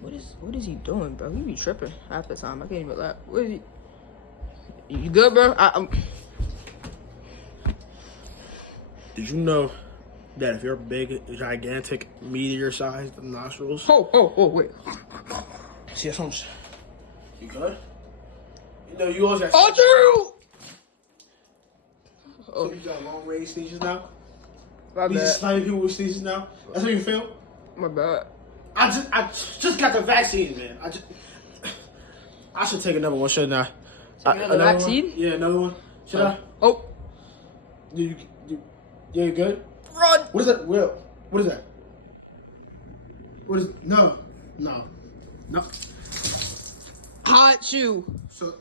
What is he doing, bro? He be tripping half the time. I can't even laugh. What is he? You good, bro? Did you know that if you're big, gigantic, meteor-sized nostrils? Oh, wait. See, that's what I'm saying. You good? You know, you always got... Oh, true! So you got long-range sneezes now? My You just bad. sniping people with sneezes now? That's how you feel? My bad. I just got the vaccine, man. I should take another one, shouldn't I? Take another vaccine? One? Yeah, another one. Should I? Oh. You good? Run! What is that? Will? What is that? What is? No. Hot shoe. So.